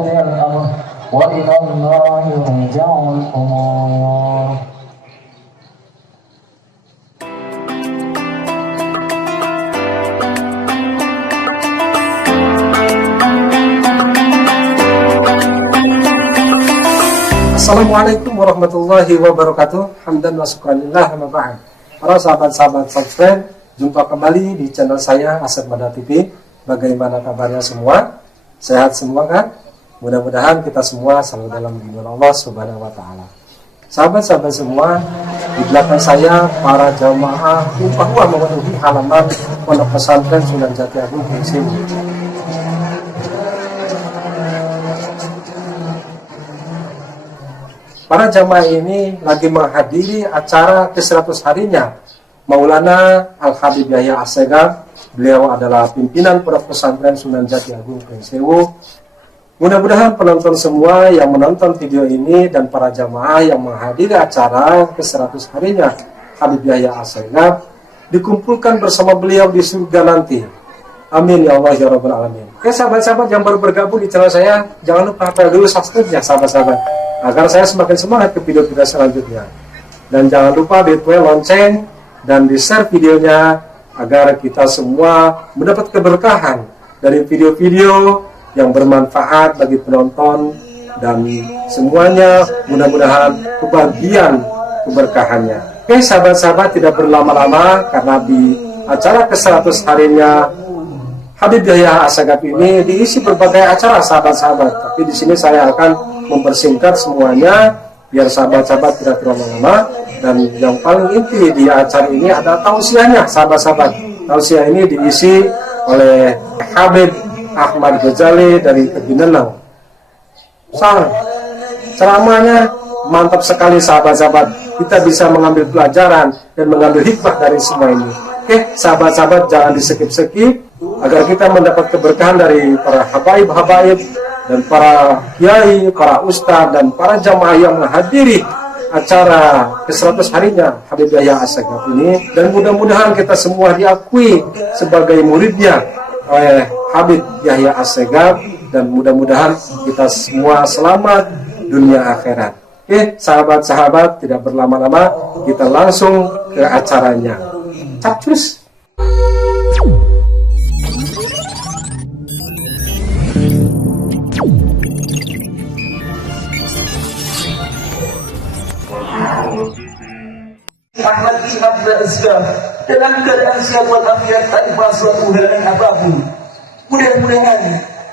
الأمر وإلى الله يرجع الأمور. Assalamualaikum warahmatullahi wabarakatuh. Hamdan wa syukranillah wa ba'd. Para sahabat-sahabat subscribe, jumpa kembali di channel saya Asep Mada TV. Bagaimana kabarnya semua? Sehat semua kan? Mudah-mudahan kita semua selalu dalam lindungan Allah Subhanahu wa taala. Sahabat-sahabat semua, di belakang saya para jamaah upah memenuhi halaman Pondok Pesantren Sunan Jati Agung Pringsing. Para jamaah ini lagi menghadiri acara ke-100 harinya Maulana Al-Habib Yahya Assegaf. Beliau adalah pimpinan Pondok Pesantren Sunan Jati Agung Pringsing. Mudah-mudahan penonton semua yang menonton video ini dan para jamaah yang menghadiri acara ke-100 harinya Habib Yahya Assegaf dikumpulkan bersama beliau di surga nanti. Amin ya Allah ya Rabbal Alamin. Oke sahabat-sahabat yang baru bergabung di channel saya, jangan lupa apel dulu subscribe-nya sahabat-sahabat, agar saya semakin semangat ke video-video selanjutnya. Dan jangan lupa di-play lonceng dan di-share videonya agar kita semua mendapat keberkahan dari video-video yang bermanfaat bagi penonton dan semuanya mudah-mudahan kebahagiaan keberkahannya. Oke sahabat-sahabat, tidak berlama-lama karena di acara ke-100 harinya Habib Yahya Assegaf ini diisi berbagai acara sahabat-sahabat. Tapi di sini saya akan mempersingkat semuanya biar sahabat-sahabat tidak terlalu lama. Dan yang paling inti di acara ini ada tausiahnya sahabat-sahabat. Tausiah ini diisi oleh Habib Ahmad Ghazali dari Tebinenau. Ceramahnya mantap sekali sahabat-sahabat. Kita bisa mengambil pelajaran dan mengambil hikmah dari semua ini. Oke sahabat-sahabat, jangan di-skip-skip agar kita mendapat keberkahan dari para habaib-habaib dan para kiai, para ustadz dan para jamaah yang menghadiri acara ke-100 harinya Habib Yahya Assegaf ini, dan mudah-mudahan kita semua diakui sebagai muridnya oleh Habib Yahya Assegaf, dan mudah-mudahan kita semua selamat dunia akhirat. Oke sahabat-sahabat, tidak berlama-lama kita langsung ke acaranya. Capcus. Ahmad Imam Azkar dalam keadaan sihat walafiat tanpa suatu halangan apapun. Mudah-mudahan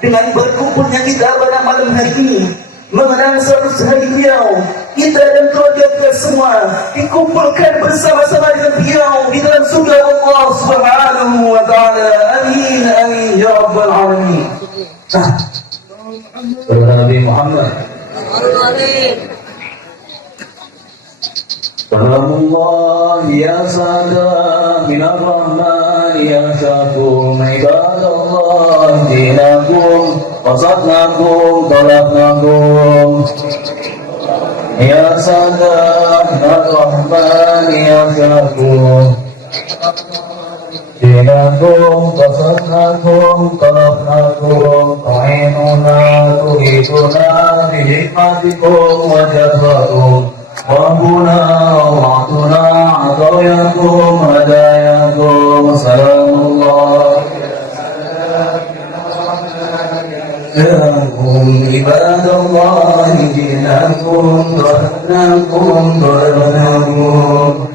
dengan berkumpulnya kita pada malam hari ini mengenang 100 hari beliau, kita dan keluarga kita semua dikumpulkan bersama-sama dengan beliau di dalam surga Allah Subhanahu wa taala. Amin amin ya rabbal alamin. Nabi Muhammad Salamullah ya sada minar rahman ya syakum ibadallah dinakum qasadnakum talabnakum ya sada minar rahman ya syakum dinakum qasadnakum talabnakum ta'inuna tuhiduna bihikmatikum wa jadwakum Rabbuna wa'atuna atayakum hadayakum salamullah Jazakum ibadallah jinakum daranakum daranakum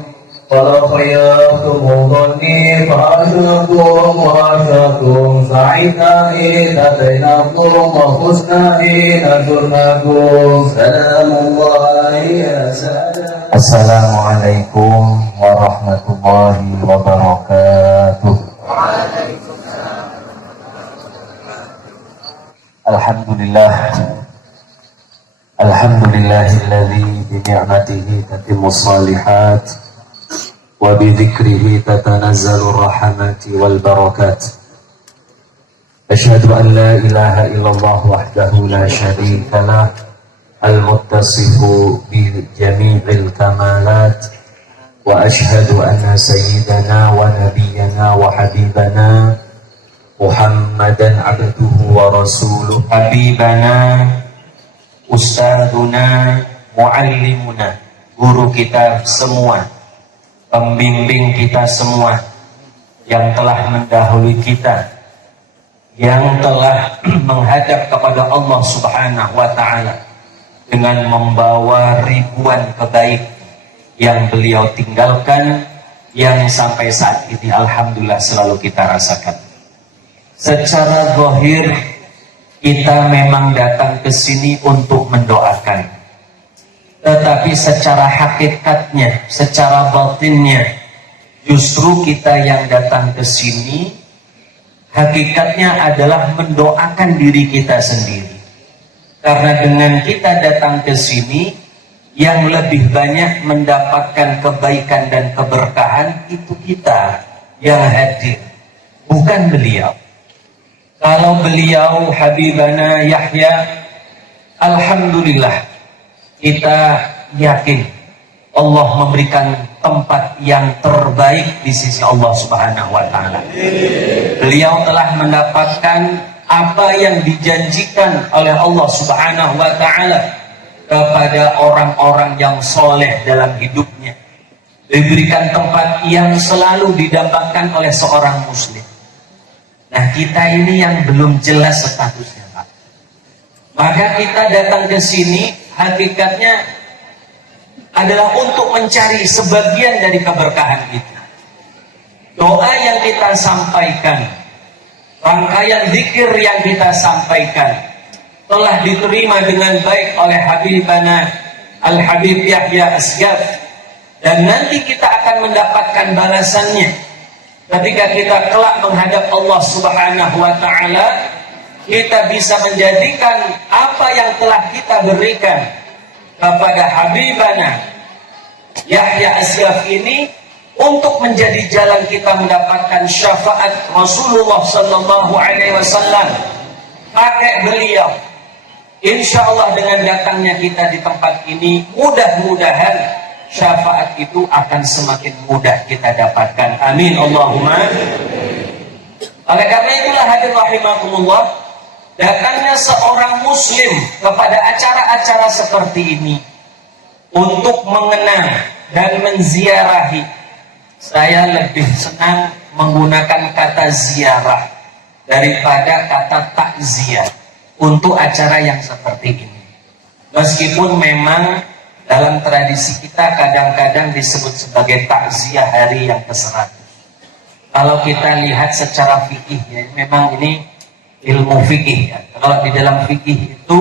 Kalau khayyatum mudhanni fa'asyakum wa'asyakum sa'idna'in atainakum wa khusna'in ajurnakum salamullahi ya salam. Assalamualaikum warahmatullahi wabarakatuh. Alhamdulillah Alhamdulillahilladzi bi ni'matihi tatimmus shalihat wa bi dzikrihi tatanazzalu rahmati wal barakat. Asyhadu an la ilaha illallah wahdahu la syarika lah al-muttasifu bi jami'il kamalat wa asyhadu anna sayyidana wa nabiyyana wa habibana Muhammadan abduhu wa rasuluh, habibana, ustadzuna, muallimuna, guru kita semua, pembimbing kita semua, yang telah mendahului kita, yang telah menghadap kepada Allah Subhanahu wa ta'ala dengan membawa ribuan kebaikan yang beliau tinggalkan, yang sampai saat ini alhamdulillah selalu kita rasakan. Secara zahir kita memang datang ke sini untuk mendoakan, tetapi secara hakikatnya, secara batinnya, justru kita yang datang ke sini hakikatnya adalah mendoakan diri kita sendiri. Karena dengan kita datang ke sini, yang lebih banyak mendapatkan kebaikan dan keberkahan itu kita yang hadir, bukan beliau. Kalau beliau Habibana Yahya, alhamdulillah kita yakin Allah memberikan tempat yang terbaik di sisi Allah Subhanahu wa ta'ala. Beliau telah mendapatkan apa yang dijanjikan oleh Allah Subhanahu wa ta'ala kepada orang-orang yang soleh dalam hidupnya. Diberikan tempat yang selalu didambakan oleh seorang muslim. Nah, kita ini yang belum jelas statusnya, Pak. Maka kita datang ke sini hakikatnya adalah untuk mencari sebagian dari keberkahan kita. Doa yang kita sampaikan, rangkaian zikir yang kita sampaikan telah diterima dengan baik oleh Habibana Al-Habib Yahya Asgaf, dan nanti kita akan mendapatkan balasannya ketika kita kelak menghadap Allah Subhanahu wa ta'ala. Kita bisa menjadikan apa yang telah kita berikan kepada Habibana Yahya Asgaf ini untuk menjadi jalan kita mendapatkan syafaat Rasulullah sallallahu alaihi wasallam. Pakai beliau, insya Allah dengan datangnya kita di tempat ini, mudah-mudahan syafaat itu akan semakin mudah kita dapatkan. Amin Allahumma. Oleh karena itulah hadirin rahimakumullah, datangnya seorang muslim kepada acara-acara seperti ini untuk mengenang dan menziarahi, saya lebih senang menggunakan kata ziarah daripada kata takziah untuk acara yang seperti ini. Meskipun memang dalam tradisi kita kadang-kadang disebut sebagai takziah hari yang ke-100. Kalau kita lihat secara fikih, ya, memang ini ilmu fikih. Ya. Kalau di dalam fikih itu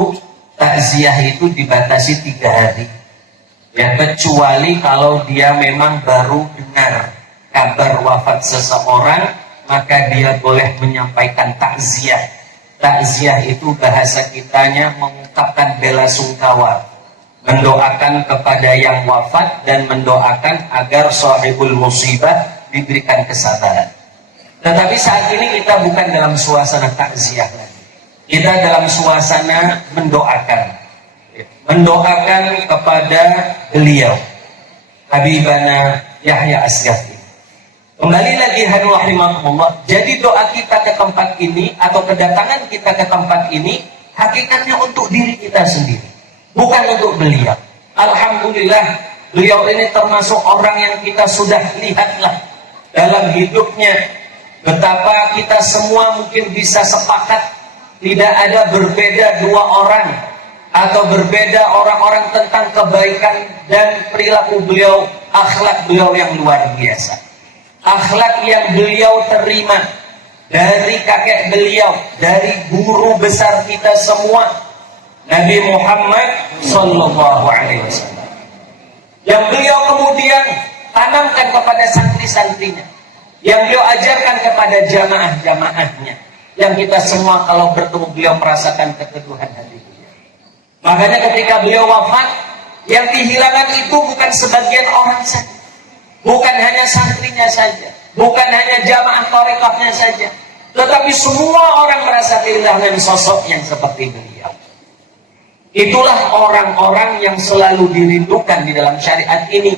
takziah itu dibatasi 3 hari. Ya, kecuali kalau dia memang baru dengar kabar wafat seseorang, maka dia boleh menyampaikan takziah. Takziah itu bahasa kitanya mengungkapkan bela sungkawa, mendoakan kepada yang wafat dan mendoakan agar sahibul musibah diberikan kesabaran. Tetapi saat ini kita bukan dalam suasana takziah lagi. Kita dalam suasana mendoakan kepada beliau Habibana Yahya Asgaf. Kembali lagi hadirin rahimakumullah, jadi doa kita ke tempat ini atau kedatangan kita ke tempat ini hakikatnya untuk diri kita sendiri, bukan untuk beliau. Alhamdulillah beliau ini termasuk orang yang kita sudah lihatlah dalam hidupnya, betapa kita semua mungkin bisa sepakat tidak ada berbeda 2 orang atau berbeda orang-orang tentang kebaikan dan perilaku beliau, akhlak beliau yang luar biasa. Akhlak yang beliau terima dari kakek beliau, dari guru besar kita semua, Nabi Muhammad sallallahu alaihi wasallam, yang beliau kemudian tanamkan kepada santri-santrinya, yang beliau ajarkan kepada jamaah-jamaahnya, yang kita semua kalau bertemu beliau merasakan keteduhan hati beliau. Makanya ketika beliau wafat, yang kehilangan itu bukan sebagian orang saja, bukan hanya santrinya saja, bukan hanya jamaah tarekatnya saja, tetapi semua orang merasa kehilangan sosok yang seperti beliau. Itulah orang-orang yang selalu dirindukan di dalam syariat ini.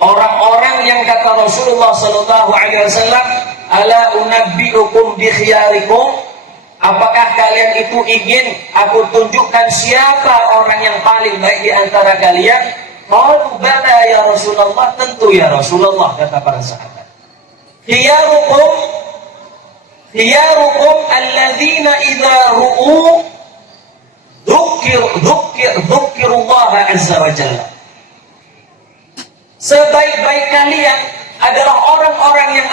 Orang-orang yang kata Rasulullah SAW, ala unabbiukum bi khiyarikum, apakah kalian itu ingin aku tunjukkan siapa orang yang paling baik di antara kalian? Qalu bala ya Rasulullah, tentu ya Rasulullah, kata para sahabat. Khiyarukum alladzina idza ru'u dzukirullah azza wa jalla. Sebaik-baik kalian adalah orang-orang yang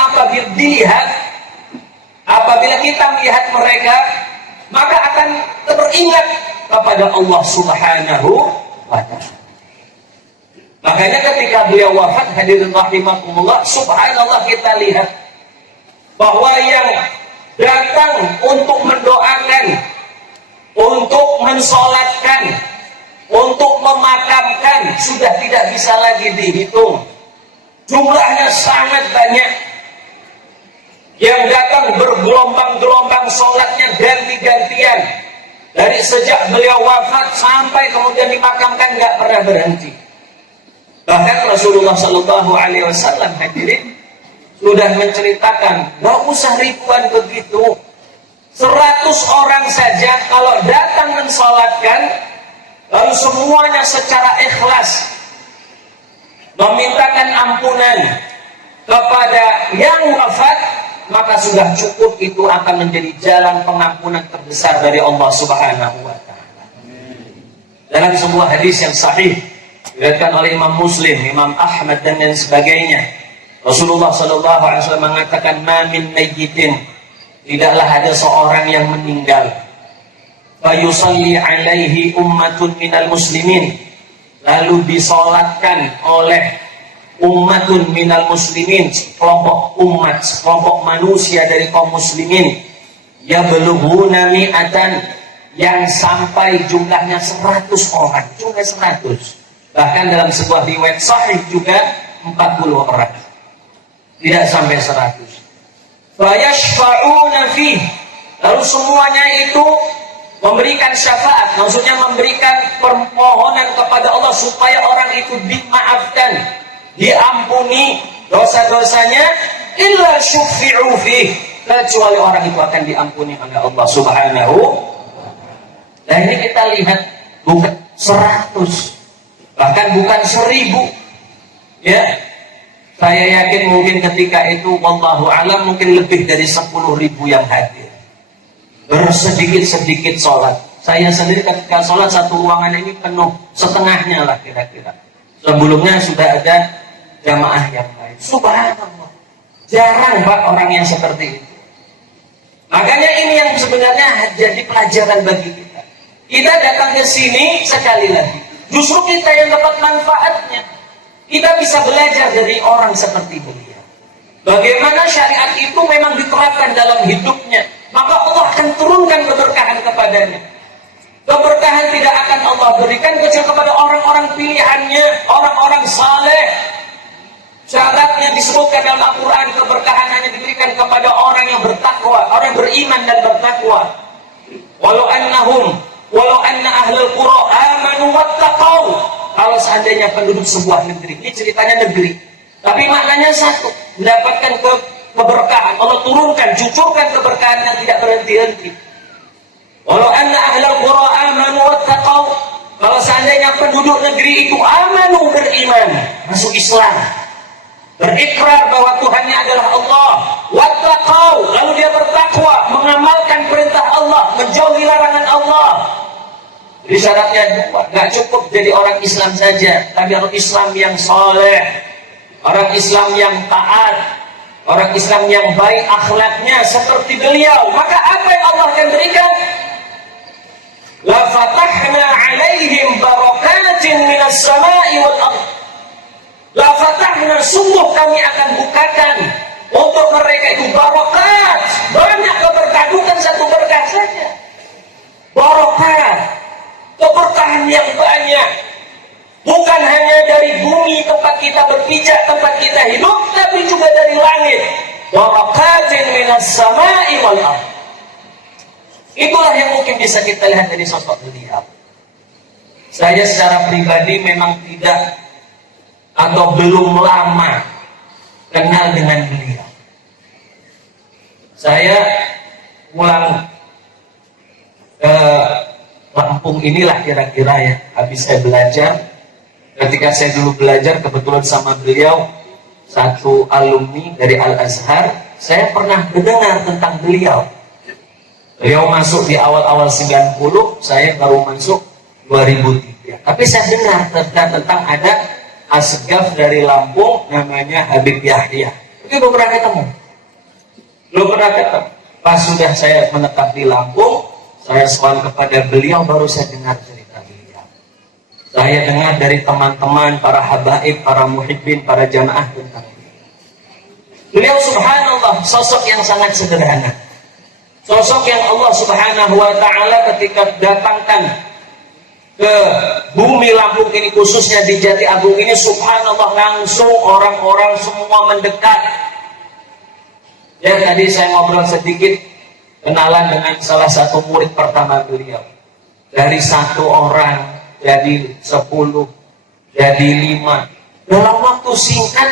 apabila kita melihat mereka, maka akan teringat kepada Allah Subhanahu wa ta'ala. Makanya ketika beliau wafat, hadirin rahimakumullah, subhanallah, kita lihat bahwa yang datang untuk mendoakan, untuk mensolatkan, untuk memakamkan sudah tidak bisa lagi dihitung. Jumlahnya sangat banyak. Yang datang bergelombang-gelombang, solatnya ganti-gantian. Dari sejak beliau wafat sampai kemudian dimakamkan nggak pernah berhenti. Bahkan Rasulullah Shallallahu Alaihi Wasallam, hadirin, sudah menceritakan, nggak usah ribuan begitu, 100 orang saja kalau datang mensolatkan, lalu semuanya secara ikhlas memintakan ampunan kepada yang wafat, maka sudah cukup, itu akan menjadi jalan pengampunan terbesar dari Allah Subhanahu wa ta'ala. Dalam sebuah hadis yang sahih diriwayatkan oleh Imam Muslim, Imam Ahmad dan lain sebagainya, Rasulullah sallallahu alaihi wasallam mengatakan, "Ma min mayyitin", tidaklah ada seorang yang meninggal, fa yusalli alaihi ummatun minal muslimin, lalu disolatkan oleh ummatun minal muslimin, kelompok umat, kelompok manusia dari kaum muslimin, ya belughuna mi'atan, yang sampai jumlahnya 100 orang, cuma 100. Bahkan dalam sebuah riwayat sahih juga 40 orang, tidak sampai 100. Fayashfa'una fi, lalu semuanya itu memberikan syafaat, maksudnya memberikan permohonan kepada Allah supaya orang itu dimaafkan, diampuni dosa-dosanya, illa syufi'u fi, kecuali orang itu akan diampuni oleh Allah Subhanahu. Nah ini kita lihat, bukan 100, bahkan bukan 1000, ya. Saya yakin mungkin ketika itu, wallahu alam, mungkin lebih dari 10.000 yang hadir, bersedikit-sedikit sholat. Saya sendiri ketika sholat, satu ruangan ini penuh, setengahnya lah kira-kira. Sebelumnya sudah ada jamaah yang lain. Subhanallah, jarang Pak orang yang seperti itu. Makanya ini yang sebenarnya jadi pelajaran bagi kita. Kita datang ke sini sekali lagi, justru kita yang dapat manfaatnya. Kita bisa belajar dari orang seperti beliau. Bagaimana syariat itu memang diterapkan dalam hidupnya, maka Allah akan turunkan keberkahan kepadanya. Keberkahan tidak akan Allah berikan kecuali kepada orang-orang pilihannya, orang-orang saleh. Syaratnya disebutkan dalam Al-Quran, keberkahan hanya diberikan kepada orang yang bertakwa, orang beriman dan bertakwa. Walau anna ahlul qura amanu wattaqau. Kalau seandainya penduduk sebuah negeri, ini ceritanya negeri, tapi maknanya satu, mendapatkan keberkahan, Allah turunkan, cucurkan keberkahan yang tidak berhenti-henti. Walau anna ahlul qura amanu wattaqau, kalau seandainya penduduk negeri itu amanu, beriman, masuk Islam, berikrar bahwa Tuhannya adalah Allah, wattaqau, lalu dia bertakwa, mengamalkan perintah Allah, menjauhi larangan Allah. Jadi syaratnya dua, gak cukup jadi orang Islam saja, tapi orang Islam yang soleh, orang Islam yang taat, orang Islam yang baik akhlaknya seperti beliau. Maka apa yang Allah akan berikan? La fatahna alaihim barakatin minas sama'i wal ardh. La fatahna, sungguh kami akan bukakan untuk mereka itu barakat, banyak keberkahan, bukan satu berkah saja, barakat, keberkahan yang banyak, bukan hanya dari bumi tempat kita berpijak, tempat kita hidup, tapi juga dari langit. Barakatin minas sama'i wal ardh. Itulah yang mungkin bisa kita lihat dari sosok beliau. Saya secara pribadi memang tidak atau belum lama kenal dengan beliau. saya pulang ke Lampung inilah kira-kira ya, habis saya belajar. Ketika saya dulu belajar, kebetulan sama beliau, satu alumni dari Al-Azhar, saya pernah mendengar tentang beliau. Beliau masuk di awal-awal 90, saya baru masuk 2003. Tapi saya dengar tentang ada asgaf dari Lampung, namanya Habib Yahya. Itu belum pernah ketemu. Belum pernah ketemu. Pas sudah saya menetap di Lampung, saya soal kepada beliau, baru saya dengar cerita beliau. Saya dengar dari teman-teman, para habaib, para muhibbin, para jamaah tentang beliau. Subhanallah, sosok yang sangat sederhana. Sosok yang Allah Subhanahu wa ta'ala ketika datangkan ke bumi Lampung ini, khususnya di Jati Agung ini, subhanallah, langsung orang-orang semua mendekat. Ya, tadi saya ngobrol sedikit, kenalan dengan salah satu murid pertama beliau. Dari 1 orang jadi 10, jadi 5. Dalam waktu singkat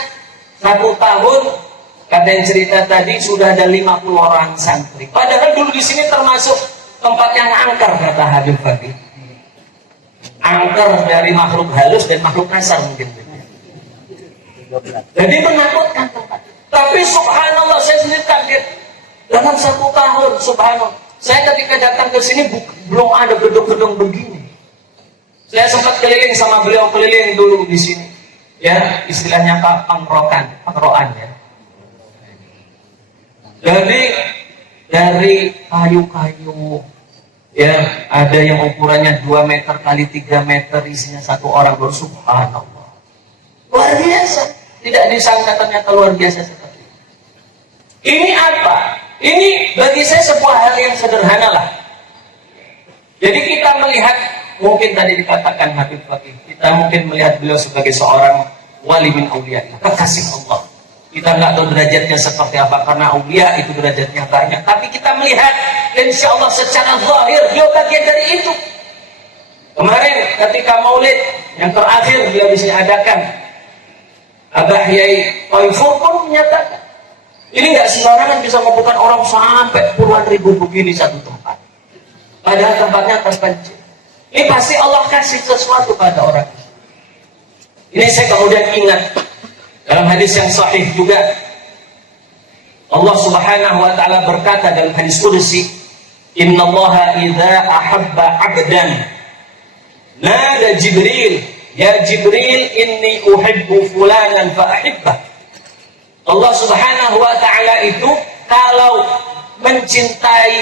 1 tahun, kata yang cerita tadi, sudah ada 50 orang santri. Padahal dulu di sini termasuk tempat yang angker, kata Habib Fakih. Angker dari makhluk halus dan makhluk kasar mungkin. Jadi menakutkan tempat. Tapi subhanallah, saya sendiri kaget. Dalam 1 tahun, subhanallah, saya ketika datang ke sini belum ada gedung-gedung begini. Saya sempat keliling sama beliau, keliling dulu di sini. Ya, istilahnya pengrokan ya. Jadi dari kayu-kayu, ya, ada yang ukurannya 2 meter kali 3 meter, isinya 1 orang, subhanallah. Luar biasa. Tidak disangka ternyata luar biasa seperti ini. Ini apa? Ini bagi saya sebuah hal yang sederhana lah. Jadi kita melihat, mungkin tadi dikatakan Habib Fakih, kita mungkin melihat beliau sebagai seorang wali min auliya, kekasih Allah. Kita nggak tahu derajatnya seperti apa, karena aulia itu derajatnya banyak. Tapi kita melihat, insya Allah secara zahir, dia bagian dari itu. Kemarin ketika maulid yang terakhir beliau bisa adakan, Abah Yai Taifur pun menyatakan, ini nggak sembarangan bisa mengumpulkan orang sampai puluhan ribu begini satu tempat. Padahal tempatnya terpencil. Ini pasti Allah kasih sesuatu pada orang. Ini saya kemudian ingat dalam hadis yang sahih juga, Allah Subhanahu wa ta'ala berkata dalam hadis qudsi, innallaha idza ahabba 'abdan nada Jibril, ya Jibril inni uhibbu fulanan fa ahibbah. Allah Subhanahu wa ta'ala itu kalau mencintai,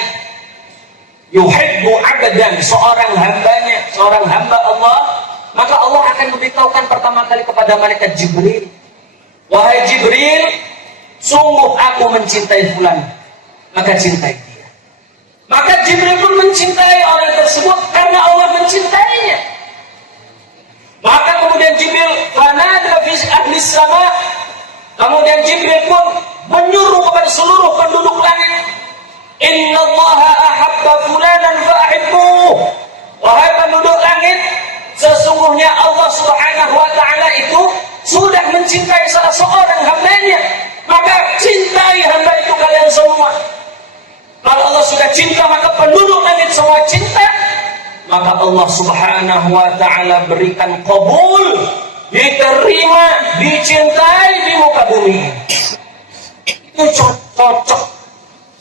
yuhibbu 'abdan, seorang hambanya, seorang hamba Allah, maka Allah akan memberitahukan pertama kali kepada malaikat Jibril, wahai Jibril, sungguh aku mencintai fulan, maka cintai dia. Maka Jibril pun mencintai orang tersebut karena Allah mencintainya. Maka kemudian Jibril fanada fi ahli sama, kemudian Jibril pun menyuruh kepada seluruh penduduk langit, innallaha ahabba fulanan fa'ahibbuh. Wahai penduduk langit, sesungguhnya Allah Subhanahu wa ta'ala itu sudah mencintai salah seorang hambanya, maka cintai hamba itu kalian semua. Kalau Allah sudah cinta, maka penduduk langit semua cinta, maka Allah Subhanahu wa ta'ala berikan qabul, diterima, dicintai di muka bumi. Itu cocok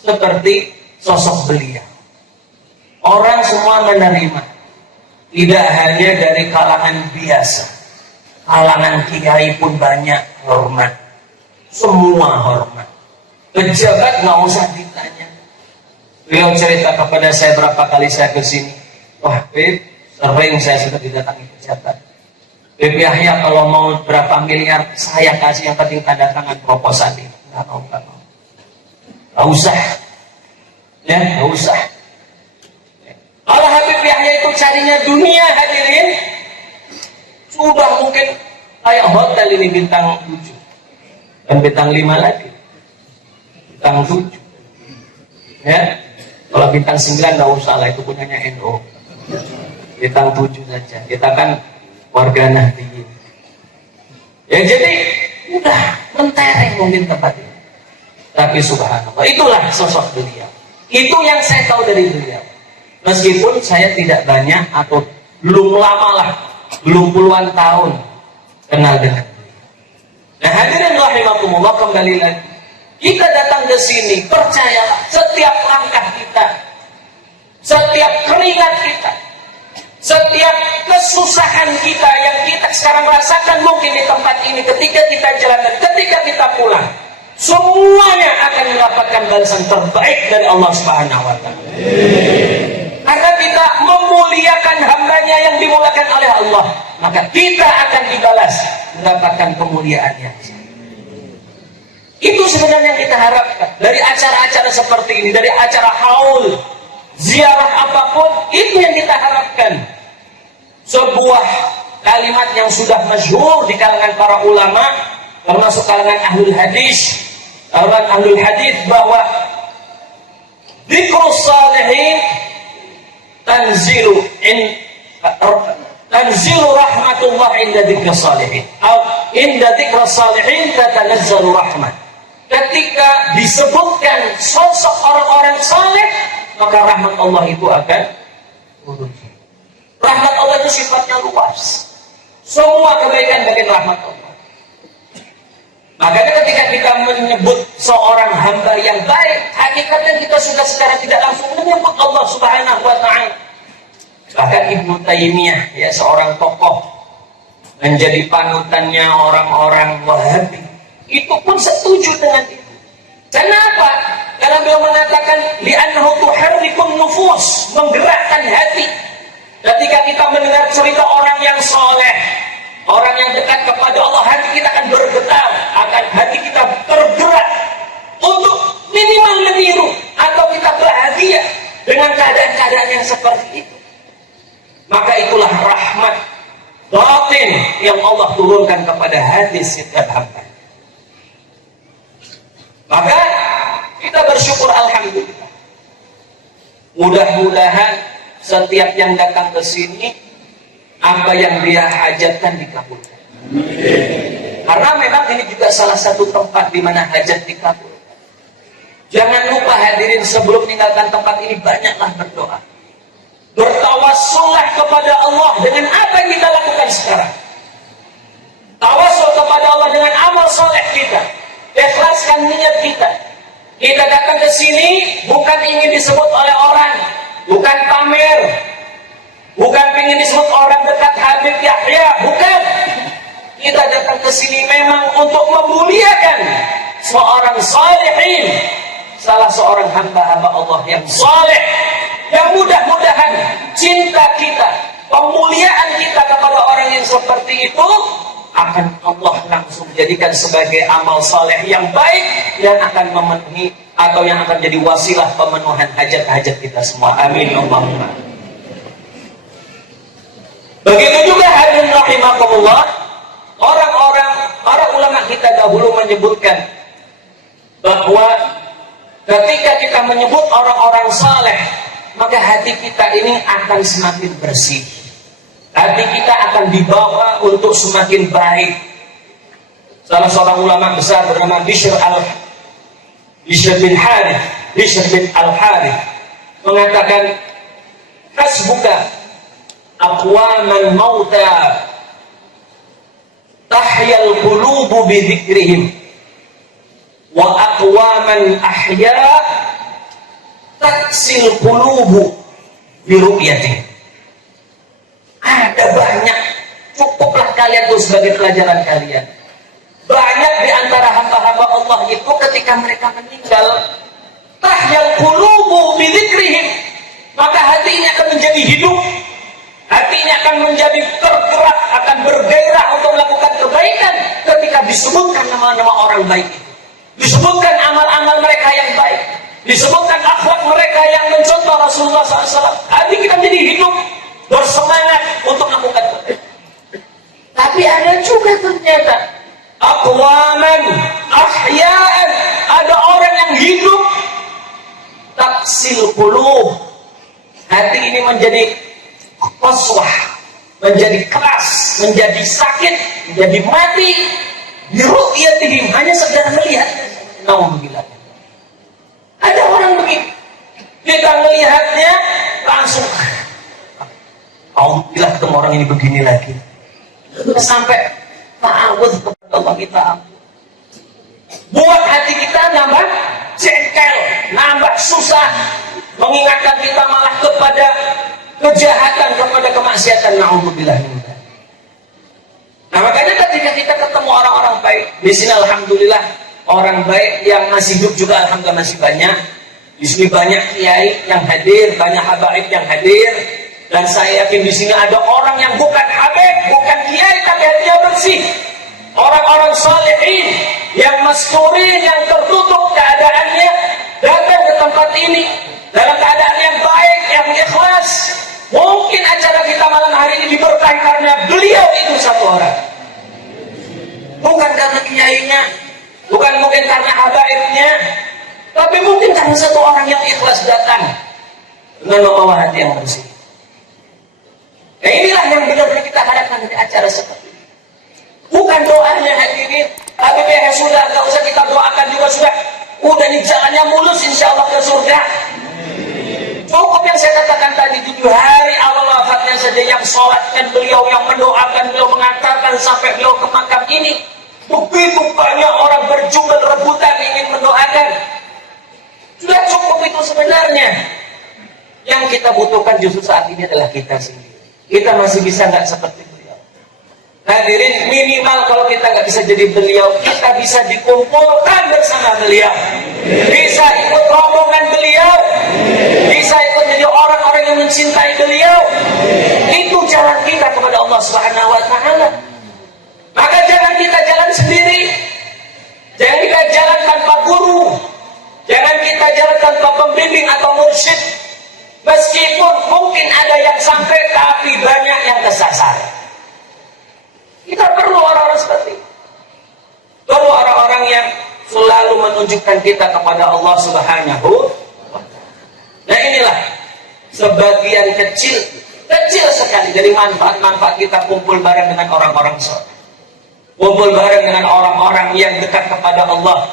seperti sosok beliau. Orang semua menerima, tidak hanya dari kalangan biasa, kalangan kiai pun banyak hormat, semua hormat. Pejabat nggak usah ditanya. Beliau cerita kepada saya berapa kali saya ke sini, wah Beb, sering saya sudah didatangi pejabat. Beb Yahya kalau mau berapa miliar saya kasih, yang penting tanda tangan proposal ini. Nggak mau. Nggak usah, ya nggak usah. Kalau Habib Yahya itu carinya dunia, hadirin, sudah mungkin kayak hotel ini bintang 7 dan bintang 5 lagi, bintang 7, ya. Kalau bintang 9 nggak usah lah, itu punyanya NU. Bintang 7 saja, kita kan warga Nahdliyin. Ya jadi udah mentereng mungkin tempat ini. Tapi subhanallah, itulah sosok beliau. Itu yang saya tahu dari beliau. Meskipun saya tidak banyak atau belum lama lah, belum puluhan tahun kenal dengan beliau. Nah hadirin rahimakumullah, kembali lagi. Kita datang ke sini, percayalah, setiap langkah kita, setiap keringat kita, setiap kesusahan kita yang kita sekarang rasakan mungkin di tempat ini, ketika kita jalan, ketika kita pulang, semuanya akan mendapatkan balasan terbaik dari Allah Subhanahu wa Ta'ala. Karena kita memuliakan hambanya yang dimuliakan oleh Allah, maka kita akan dibalas mendapatkan kemuliaannya. Itu sebenarnya yang kita harapkan dari acara-acara seperti ini, dari acara haul, ziarah apapun, itu yang kita harapkan. Sebuah kalimat yang sudah masyhur di kalangan para ulama, termasuk kalangan ahlul hadis, bahwa dzikrus salihin tanzilu rahmatullah inda dzikras salihin, atau inda dzikras salihin tatanazzalu rahmat. Ketika disebutkan sosok orang-orang saleh, maka rahmat Allah itu akan turun. Rahmat Allah itu sifatnya luas. Semua kebaikan bagian rahmat Allah. Makanya ketika kita menyebut seorang hamba yang baik, hakikatnya kita sudah secara tidak langsung menyebut Allah Subhanahu wa Ta'ala. Bahkan Ibnu Taimiyah, ya, seorang tokoh menjadi panutannya orang-orang Wahabi, itu pun setuju dengan itu. Kenapa? Karena beliau mengatakan li'annahu tuharrikun nufus, menggerakkan hati. Ketika kita mendengar cerita orang yang soleh, orang yang dekat kepada Allah, hati kita akan bergetar, hati kita tergerak untuk minimal meniru atau kita bahagia dengan keadaan-keadaan yang seperti itu. Maka itulah rahmat batin yang Allah turunkan kepada hati setiap hamba. Maka kita bersyukur alhamdulillah. Mudah-mudahan setiap yang datang ke sini, apa yang dia hajatkan dikabulkan. Karena memang ini juga salah satu tempat di mana hajat dikabulkan. Jangan lupa hadirin, sebelum meninggalkan tempat ini banyaklah berdoa. Bertawassullah kepada Allah dengan apa yang kita lakukan sekarang. Tawassul kepada Allah dengan amal soleh kita. Ikhlaskan niat kita. Kita datang ke sini bukan ingin disebut oleh orang, bukan pamer, bukan ingin disebut orang dekat Habib Yahya, bukan. Kita datang ke sini memang untuk memuliakan seorang salihin, salah seorang hamba-hamba Allah yang saleh, yang mudah-mudahan cinta kita, pemuliaan kita kepada orang yang seperti itu akan Allah langsung jadikan sebagai amal saleh yang baik, yang akan memenuhi atau yang akan jadi wasilah pemenuhan hajat-hajat kita semua. Amin Allahumma. Begitu juga hadirin rahimakumullah, orang-orang, para ulama kita dahulu menyebutkan bahwa ketika kita menyebut orang-orang saleh, maka hati kita ini akan semakin bersih. Hati kita akan dibawa untuk semakin baik. Salah seorang ulama besar bernama Bishr bin Al-Harith mengatakan, hasbuka aqwaman mauta tahyal qulubu bi dzikrihim wa aqwaman ahya taksil qulubu bi ru'yatihim. Ada banyak, cukuplah kalian itu sebagai pelajaran kalian. Banyak di antara hamba-hamba Allah itu ketika mereka meninggal, tahyal qulubu bi dzikrihim, maka hatinya akan menjadi hidup, hatinya akan menjadi tergerak, akan bergairah untuk melakukan kebaikan ketika disebutkan nama-nama orang baik itu, disebutkan amal-amal mereka yang baik, disebutkan akhlak mereka yang mencontoh Rasulullah SAW. Hati kita menjadi hidup, bersemangat untuk melakukan kebaikan. Tapi ada juga ternyata aqwaman ahya'an, ada orang yang hidup taksil qulub, hati ini menjadi qaswah, menjadi keras, menjadi sakit, menjadi mati, bi ru'yatihim, hanya sekedar melihat. Nauzubillah. Jangan begitu. Kita melihatnya langsung, alhamdulillah ketemu orang ini begini lagi. Sampai ta'awudz kepada Allah, kita buat hati kita nambah jengkel, nambah susah, mengingatkan kita malah kepada kejahatan, kepada kemaksiatan. Na'udzubillah. Nah, makanya ketika kita ketemu orang-orang baik, di sini alhamdulillah orang baik yang masih hidup juga alhamdulillah masih banyak. Di sini banyak kiai yang hadir, banyak habaib yang hadir, dan saya yakin di sini ada orang yang bukan habaib, bukan kiai, tapi hatinya bersih. Orang-orang salihin yang masturin, yang tertutup keadaannya, datang ke tempat ini dalam keadaan yang baik, yang ikhlas. Mungkin acara kita malam hari ini diberkahi karena beliau itu satu orang, bukan karena kiainya, bukan mungkin karena habaibnya, tapi mungkin karena satu orang yang ikhlas datang dengan membawa hati yang bersih. Nah, inilah yang benar-benar kita harapkan dari acara seperti ini. Bukan doanya hadirin, tapi ya sudah, nggak usah kita doakan juga sudah. Udah nih jalannya mulus, insya Allah ke surga. Cukup yang saya katakan tadi, 7 hari awal wafatnya saja yang sholatkan beliau, yang mendoakan beliau, mengantarkan sampai beliau ke makam ini. Begitu banyak orang berjubel rebutan ingin mendoakan. Sudah cukup itu sebenarnya. Yang kita butuhkan justru saat ini adalah kita sendiri. Kita masih bisa nggak seperti beliau. Hadirin, minimal kalau kita nggak bisa jadi beliau, kita bisa dikumpulkan bersama beliau, bisa ikut rombongan beliau, bisa ikut jadi orang-orang yang mencintai beliau. Itu jalan kita kepada Allah Subhanahu wa Ta'ala. Maka jangan kita jalan sendiri, jangan kita jalan tanpa guru, jangan kita jalan tanpa pembimbing atau mursyid. Meskipun mungkin ada yang sampai, tapi banyak yang kesasar. Kita perlu orang-orang seperti itu. Perlu orang-orang yang selalu menunjukkan kita kepada Allah Subhanahu wa Ta'ala. Nah, inilah sebagian kecil sekali dari manfaat-manfaat kita kumpul bareng dengan orang-orang soleh. Kumpul bareng dengan orang-orang yang dekat kepada Allah,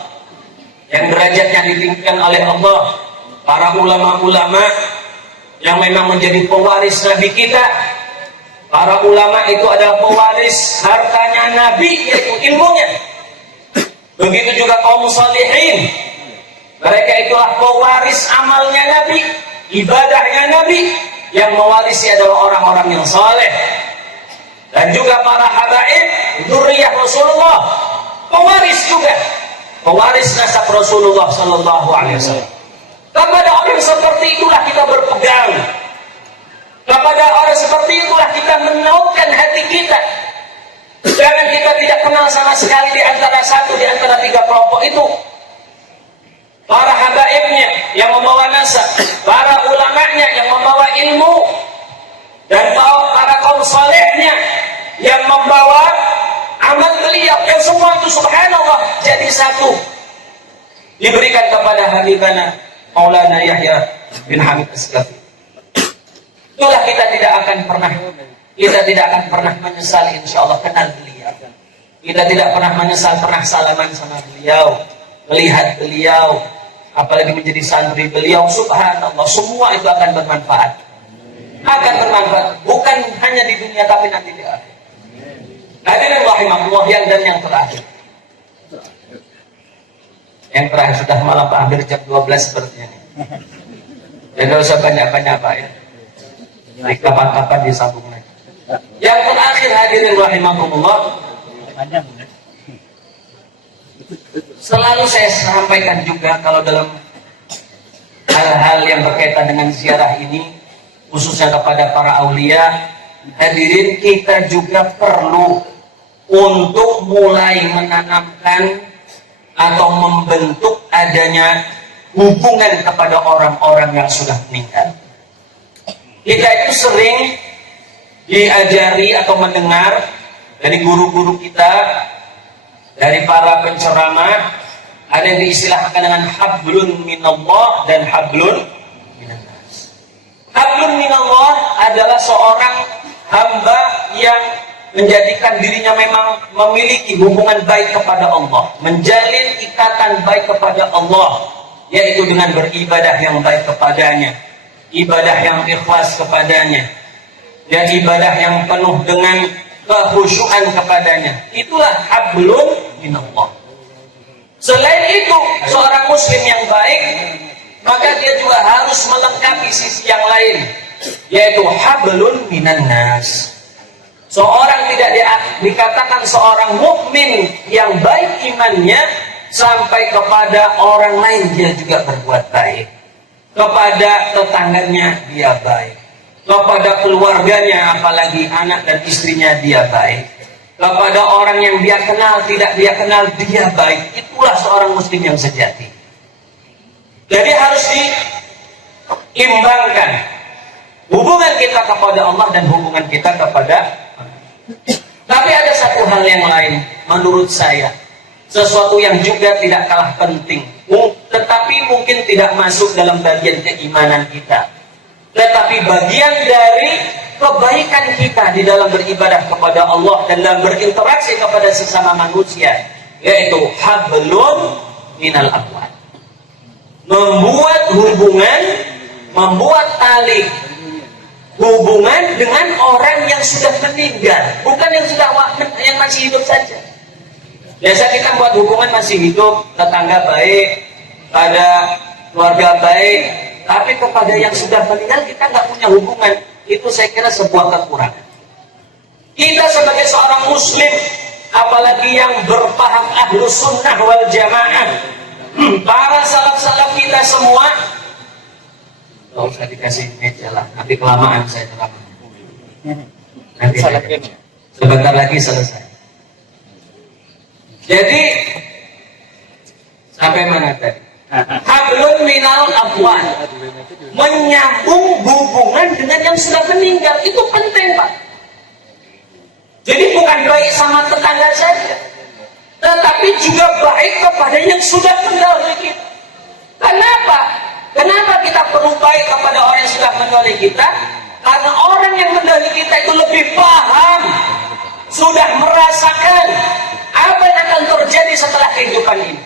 yang derajatnya ditinggikan oleh Allah, para ulama-ulama yang memang menjadi pewaris Nabi kita. Para ulama itu adalah pewaris hartanya Nabi, yaitu ilmunya. Begitu juga kaum salihin, mereka itulah pewaris amalnya Nabi, ibadahnya Nabi. Yang mewarisi adalah orang-orang yang saleh. Dan juga para habaib, dzurriyyah Rasulullah, pewaris juga, pewaris nasab Rasulullah Sallallahu Alaihi Wasallam. Kepada orang seperti itulah kita berpegang. Kepada orang seperti itulah kita menautkan hati kita. Jangan kita tidak kenal sama sekali di antara satu di antara 3 kelompok itu. Para habaibnya yang membawa nasab, para ulamanya yang membawa ilmu, dan para kaum salehnya yang membawa amal beliau, yang semua itu subhanallah jadi satu, diberikan kepada Habibana Maulana Yahya bin Hamid As-Salafi. Itulah kita tidak akan pernah menyesal insyaallah kenal beliau. Kita tidak pernah menyesal pernah salaman sama beliau, melihat beliau, apalagi menjadi santri beliau. Subhanallah, semua itu akan bermanfaat. Akan bermanfaat bukan hanya di dunia tapi nanti di akhirat. Hadirin rahimahullah, yang terakhir. Yang terakhir sudah malam Pak, hampir jam 12 sepertinya. Jadi tidak usah banyak-banyak Pak ya. Di kapan-kapan disambung lagi. Yang terakhir hadirin rahimahullah, selalu saya sampaikan juga kalau dalam hal-hal yang berkaitan dengan ziarah ini, khususnya kepada para aulia, hadirin kita juga perlu untuk mulai menanamkan atau membentuk adanya hubungan kepada orang-orang yang sudah meninggal. Kita itu sering diajari atau mendengar dari guru-guru kita, dari para penceramah, ada yang diistilahkan dengan hablun minallah dan hablun minannas. Hablun minallah adalah seorang hamba yang menjadikan dirinya memang memiliki hubungan baik kepada Allah, menjalin ikatan baik kepada Allah, yaitu dengan beribadah yang baik kepadanya, ibadah yang ikhlas kepadanya, dan ibadah yang penuh dengan kekhusyuan kepadanya. Itulah hablun minallah. Selain itu, seorang muslim yang baik, maka dia juga harus melengkapi sisi yang lain, yaitu hablun minan nas. Seorang tidak dikatakan seorang mukmin yang baik imannya sampai kepada orang lain dia juga berbuat baik, kepada tetangganya dia baik, kepada keluarganya apalagi anak dan istrinya dia baik, kepada orang yang dia kenal tidak dia kenal dia baik. Itulah seorang muslim yang sejati. Jadi harus diimbangkan hubungan kita kepada Allah dan hubungan kita kepada. Tapi ada satu hal yang lain menurut saya, sesuatu yang juga tidak kalah penting, tetapi mungkin tidak masuk dalam bagian keimanan kita, tetapi bagian dari kebaikan kita di dalam beribadah kepada Allah dan dalam berinteraksi kepada sesama manusia, yaitu hablun minal aqwan. Membuat hubungan, membuat tali hubungan dengan orang yang sudah meninggal, bukan yang masih hidup saja. Biasa kita buat hubungan masih hidup, tetangga baik, pada keluarga baik, tapi kepada yang sudah meninggal kita nggak punya hubungan. Itu saya kira sebuah kekurangan. Kita sebagai seorang muslim, apalagi yang berpaham ahlus sunnah wal jamaah, para salaf-salaf kita semua, nggak usah dikasih meja lah, nanti kelamaan saya ceramah. Nanti sebentar lagi selesai. Jadi sampai mana tadi? Hablun minal aqwan, menyambung hubungan dengan yang sudah meninggal. Itu penting, Pak. Jadi bukan baik sama tetangga saja, tetapi juga baik kepada yang sudah mendahului kita. Kenapa? Kenapa kita perlu baik kepada orang yang sudah mendahului kita? Karena orang yang mendahului kita itu lebih paham, sudah merasakan apa yang akan terjadi setelah kehidupan ini.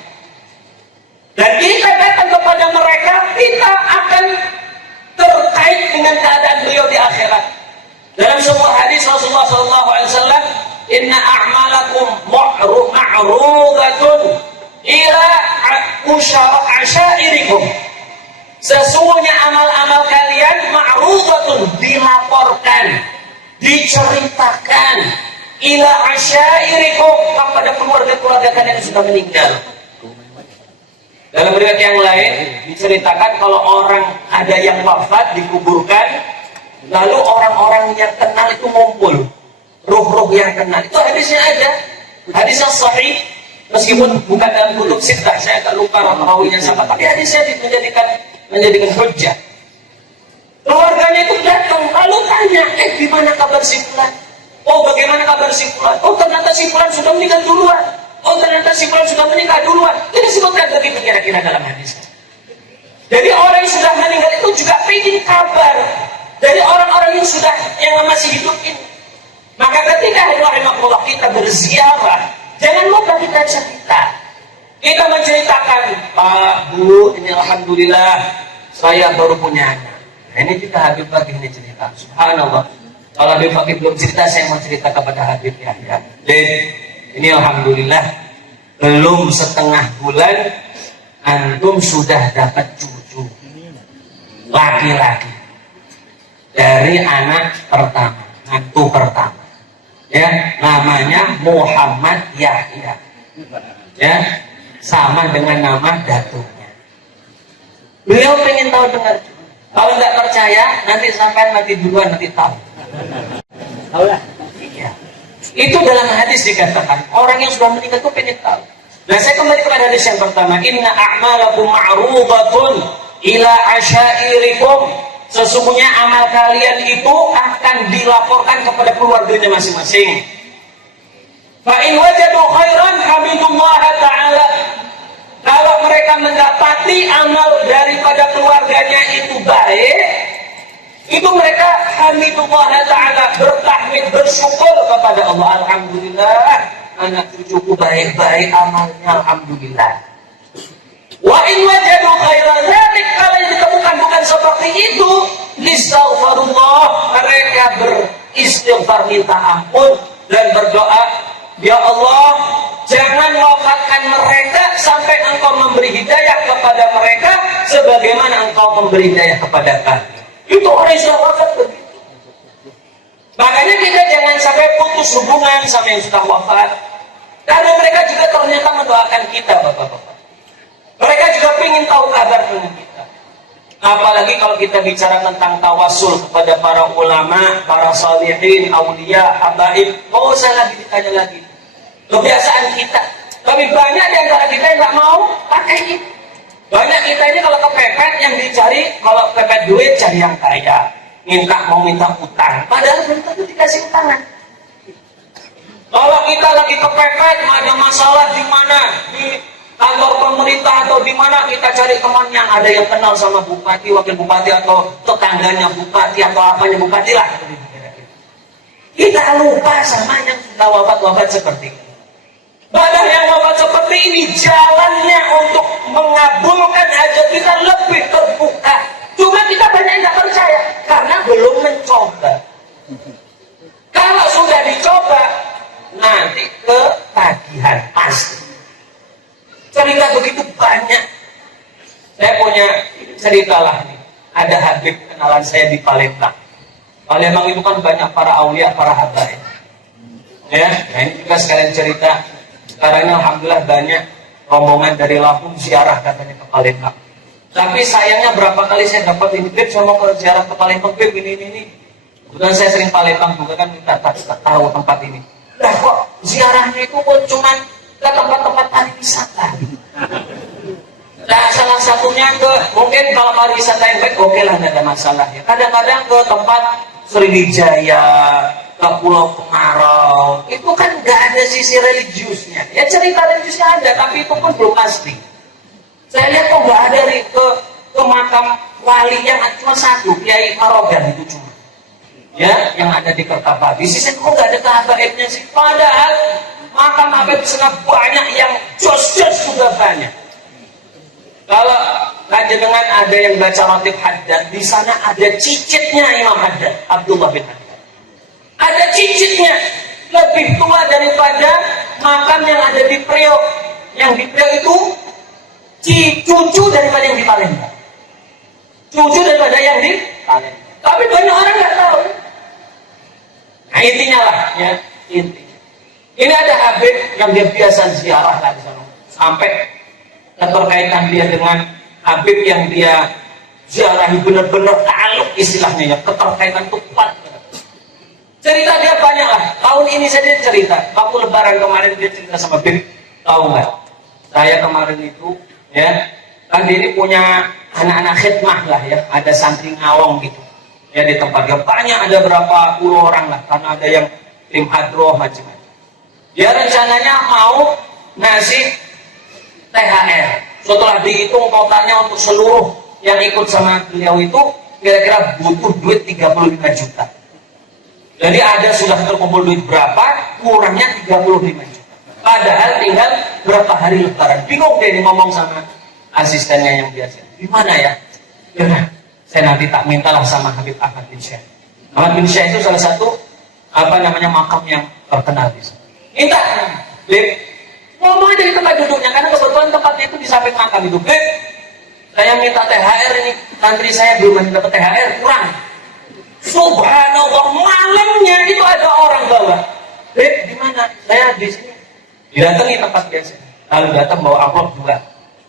Dan kita datang kepada mereka, kita akan terkait dengan keadaan beliau di akhirat. Dalam sebuah hadis Rasulullah SAW, Inna a'malakum ma'rudatun ila asyairikum. Sesungguhnya amal-amal kalian ma'rudatun, dilaporkan, diceritakan, ila asyairikum, kepada keluarga-keluarga kalian yang sudah meninggal. Dalam riwayat yang lain diceritakan kalau orang ada yang wafat dikuburkan, lalu orang-orang yang kenal itu ngumpul, ruh-ruh yang kenal. Itu hadisnya ada, hadisnya sahih, meskipun bukan dalam kutub sittah, saya agak lupa rawinya siapa, tapi hadisnya menjadikan hujjah. Keluarganya itu datang, lalu tanya, gimana kabar si fulan? Oh, bagaimana kabar si fulan? Oh, ternyata si fulan sudah meninggal duluan. Oh, ternyata si fulan sudah meninggal duluan. Ini disebutkan begitu kira-kira dalam hadis. Jadi orang yang sudah meninggal itu juga ingin kabar dari orang-orang yang masih hidup ini. Maka ketika rahimahullah kita berziarah, jangan lupa kita cerita. Kita menceritakan, Pak, Bu, ini alhamdulillah saya baru punya anak. Nah, ini kita Habib Bakir ini cerita. Subhanallah. Kalau Habib Bakir belum cerita, saya mau cerita kepada Habib Yahya. Ini alhamdulillah belum setengah bulan antum sudah dapat cucu laki-laki dari anak pertama, mantu pertama. Ya, namanya Muhammad Yahya. Ya, sama dengan nama datuknya. Beliau pengen tahu dengar. Kalau nggak percaya, nanti sampai mati duluan nanti tahu. Tahu lah. Iya. Itu dalam hadis dikatakan orang yang sudah meninggal itu pengen tahu. Nah, saya kembali kepada hadis yang pertama. Inna a'malakum ma'rudatun ila asyairikum. Sesungguhnya amal kalian itu akan dilaporkan kepada keluarganya masing-masing. Fa in wajadu khairan hamidullah ta'ala. Kalau mereka mendapati amal daripada keluarganya itu baik, itu mereka hamidullah ta'ala, bertahmid, bersyukur kepada Allah. Alhamdulillah, anak cucuku baik-baik amalnya, alhamdulillah. Wa in wajadu khairan dzalik, kalau yang ditemukan bukan seperti itu, istaghfirullah, mereka beristighfar minta ampun dan berdoa, ya Allah, jangan wafatkan mereka sampai Engkau memberi hidayah kepada mereka sebagaimana Engkau memberi hidayah kepada kami. Itu orang yang sudah wafat begitu. Makanya kita jangan sampai putus hubungan sama yang sudah wafat, karena mereka juga ternyata mendoakan kita, bapak-bapak. Mereka juga ingin tahu kabar dengan kita. Apalagi kalau kita bicara tentang tawasul kepada para ulama, para salihin, aulia, habaib, nggak usah lagi ditanya lagi. Kebiasaan kita. Tapi banyak di antara kita yang nggak mau pakai itu. Banyak kita ini kalau kepepet yang dicari, kalau kepepet duit cari yang kaya, mau minta utang, padahal belum tentu dikasih utangan. Kalau kita lagi kepepet, ada masalah di mana, di kantor pemerintah atau di mana, kita cari teman yang ada yang kenal sama bupati, wakil bupati atau tetangganya bupati atau apanya bupati lah. Kita lupa sama yang sudah wafat seperti ini. Padahal yang wafat seperti ini jalannya untuk mengabulkan hajat kita lebih terbuka. Cuma kita banyak yang tidak percaya karena belum mencoba. Kalau sudah dicoba, nanti ketagihan pasti. Cerita begitu banyak. Saya punya cerita lah nih. Ada Habib kenalan saya di Palembang. Palembang itu kan banyak para aulia, para habaib. Ya, nah ini juga sekalian cerita. Sekarang ini alhamdulillah banyak rombongan dari Lampung ziarah katanya ke Palembang. Tapi sayangnya berapa kali saya dapat ini, Beb, saya mau ke ziarah ke Palembang, Beb, ini. Kemudian saya sering Palembang juga kan, minta tahu tempat ini. Nah kok ziarahnya itu kok cuma ke tempat-tempat pariwisata. Nah salah satunya ke, mungkin kalau pariwisata yang baik, oke lah, nggak ada masalah ya. Kadang-kadang ke tempat Sriwijaya, ke Pulau Kemarau, itu kan nggak ada sisi religiusnya. Ya cerita religiusnya ada, tapi itu pun belum pasti. Saya lihat kok nggak ada ke makam wali yang cuma satu, Kiai Marogan itu cuma. Ya, yang ada di Kertapati. Sisi kok nggak ada kehabaibnya sih. Padahal makam habaib di sana banyak yang jos-jos juga banyak. Kalau dengan ada yang baca Ratib Haddad, di sana ada cicitnya Imam Haddad, Abdullah bin Haddad. Ada cicitnya, lebih tua daripada makam yang ada di Priok. Yang di Priok itu cucu daripada yang di Palembang. Cucu daripada yang di Palembang. Tapi banyak orang nggak tahu. Nah intinya lah, ya intinya. Ini ada Habib yang dia biasa ziarah lah di sana. Sampai keterkaitan dia dengan Habib yang dia ziarahi benar-benar taluk istilahnya ya. Keterkaitan itu kuat. Cerita dia banyak lah. Tahun ini saja cerita. Waktu lebaran kemarin dia cerita sama Habib. Tahu nggak? Saya kemarin itu, ya, kan dia ini punya anak-anak khidmah lah ya. Ada santri ngawong gitu. Ya di tempat dia banyak, ada berapa puluh orang lah. Karena ada yang tim hadroh macam-macam. Dia rencananya mau ngasih THR. Setelah dihitung totalnya untuk seluruh yang ikut sama beliau itu kira-kira butuh duit 35 juta. Jadi ada sudah terkumpul duit berapa, kurangnya 35 juta. Padahal tinggal berapa hari lebaran. Bingung deh ngomong sama asistennya yang biasa. Gimana ya? Yaudah, saya nanti tak mintalah sama Habib Ahmad bin Syekh. Ahmad bin Syekh itu salah satu makam yang terkenal di sana. Minta, Beb, ngomong aja di tempat duduknya, karena kebetulan tempatnya itu di samping makam itu. Beb, saya minta THR ini, santri saya belum dapat THR, kurang. Subhanallah, malamnya itu ada orang bawa. Beb, di mana? Saya di sini. Didatangi tempat biasa. Lalu datang bawa amplop juga.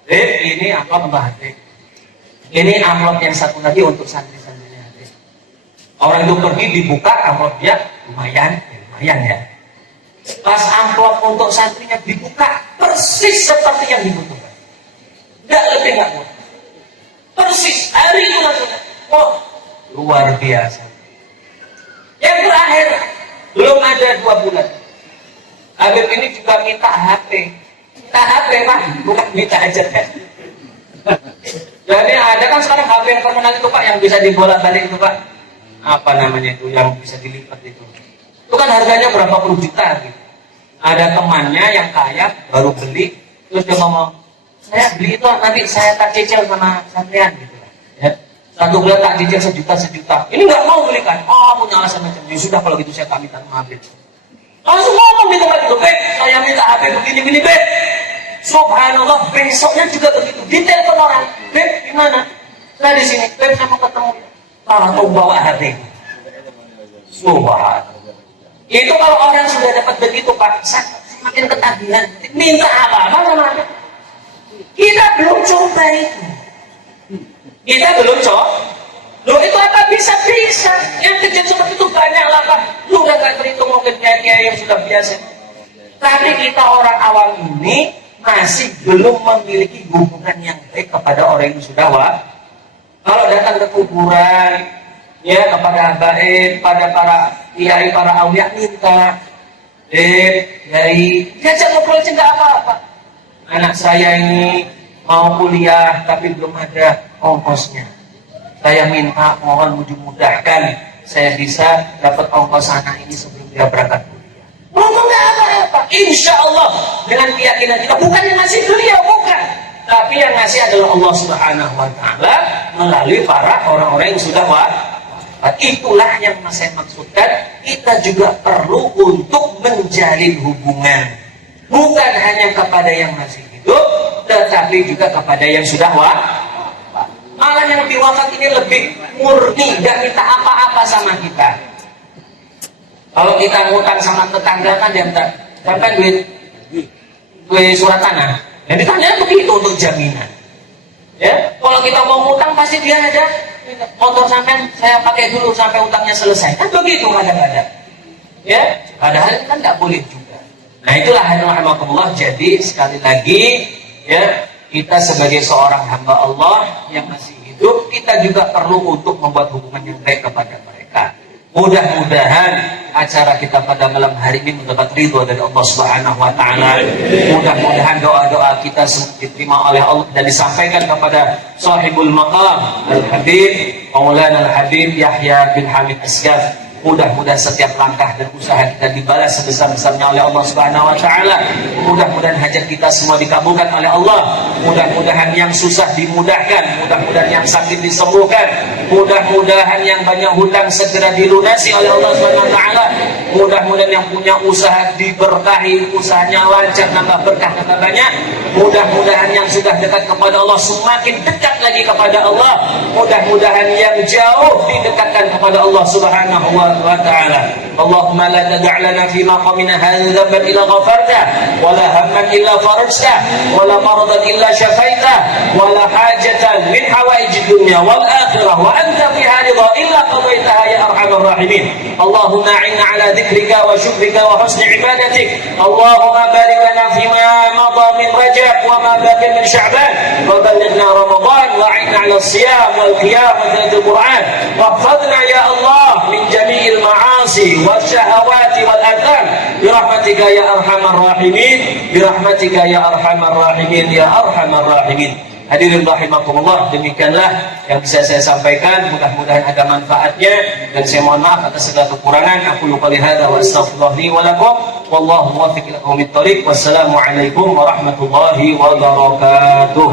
Beb, ini amplop untuk Habib. Ini amplop yang satu lagi untuk santri-santrinya Habib. Orang itu pergi dibuka amplop dia, lumayan ya. Pas amplop untuk santrinya dibuka, persis seperti yang dibutuhkan. Nggak lebih nggak kurang. Persis hari itu langsung. Oh, luar biasa. Yang terakhir, belum ada 2 bulan. Habib ini juga minta HP. Minta HP Pak, bukan minta aja kan. Jadi ada kan sekarang HP yang terkenal itu Pak, yang bisa dibolak-balik itu Pak. Apa namanya itu, yang bisa dilipat itu. Itu kan harganya berapa puluh juta gitu. Ada temannya yang kaya baru beli, terus dia ngomong, saya beli itu nanti saya tak cicil sama sampean gitu ya. 1 bulan tak cicil sejuta. Ini nggak mau belikan. Oh, punya alasan macam ini. Sudah kalau gitu saya tak minta HP. Langsung ngomong di tempat itu, saya minta HP begini, Beb. Subhanallah, besoknya juga begitu. Ditelepon orang, Beb, gimana? Saya di sini, Beb, saya mau ketemu. Langsung bawa HP. Subhanallah. Itu kalau orang sudah dapat begitu, Pak, semakin ketagihan. Minta apa-apa sama Anda. Kita belum coba itu. Kita belum coba. Loh, itu apa bisa-bisa? Yang kejam seperti itu banyak lah, Pak. Lu udah gak terhitung mungkin kiai yang sudah biasa. Tapi kita orang awam ini masih belum memiliki hubungan yang baik kepada orang yang sudah wafat. Kalau datang ke kuburan, ya kepada habaib, pada para kiai, para awliya minta, kiai, diajak ngobrol aja nggak apa-apa. Anak saya ini mau kuliah tapi belum ada ongkosnya. Saya minta, mohon dimudahkan, saya bisa dapat ongkos anak ini sebelum dia berangkat kuliah. Ngomong nggak apa-apa, insya Allah dengan keyakinan kita, bukan yang ngasih beliau, bukan. Tapi yang ngasih adalah Allah Subhanahu Wa Taala melalui para orang-orang yang sudah wafat. Itulah yang saya maksudkan. Kita juga perlu untuk menjalin hubungan, bukan hanya kepada yang masih hidup, tetapi juga kepada yang sudah wafat. Malah yang lebih wafat ini lebih murni, gak minta apa-apa sama kita. Kalau kita ngutang sama tetangga kan dia minta, sampai duit surat tanah. Yang ditanya begitu untuk jaminan. Ya, kalau kita mau ngutang pasti dia ada motor sampai saya pakai dulu sampai utangnya selesai. Kan begitu kadang-kadang. Ya, padahal kan nggak boleh juga. Nah, itulah rahmatullah. Jadi sekali lagi ya, kita sebagai seorang hamba Allah yang masih hidup, kita juga perlu untuk membuat hubungan yang baik kepada mereka. Mudah-mudahan acara kita pada malam hari ini mendapat ridho dari Allah Subhanahu Wa Taala. Mudah-mudahan doa-doa kita diterima oleh Allah dan disampaikan kepada sahibul maqam Al-Habib Maulana Al-Habib Yahya bin Hamid Asghaf. Mudah-mudahan setiap langkah dan usaha kita dibalas sebesar-besarnya oleh Allah Subhanahu Wa Taala. Mudah-mudahan hajat kita semua dikabulkan oleh Allah. Mudah-mudahan yang susah dimudahkan, mudah-mudahan yang sakit disembuhkan, mudah-mudahan yang banyak hutang segera dilunasi oleh Allah Subhanahu Wa Taala. Mudah-mudahan yang punya usaha diberkahi, usahanya lancar, nambah berkah, nambah banyak. Mudah-mudahan yang sudah dekat kepada Allah semakin dekat lagi kepada Allah. Mudah-mudahan yang jauh didekatkan kepada Allah Subhanahu wa ta'ala. Allahumma la tad'a' lana fi maqamina hadha dhanban illa ghafarta wa la hamman illa farajta wa la maradan illa shafaita wa la hajatan min hawaijid dunya wal akhirah wa anta fiha ridha illa qadaitaha ya arhamar rahimin. Allahumma a'inna ala dhikrika wa syukrika wa husni ibadatik. Allahumma barik lana fima madha min rajab wa ma baqiya min sya'ban wa ballighna ramadan wa a'inna ala siyam wal qiyam wa tilawatil Qur'an wa hfadhna ya Allah min jami'il ma'asi wasyahawati wal adhan birahmatika ya arhamar rahimin, birahmatika ya arhamar rahimin, ya arhamar rahimin. Hadirin rahimakumullah, demikianlah yang bisa saya sampaikan, mudah-mudahan ada manfaatnya dan saya mohon maaf atas segala kekurangan. Aku lupa lihada wa astaghfirullah li wa lakum wallahu muwaffiq ila aqwamit thoriq. Wassalamualaikum warahmatullahi wabarakatuh.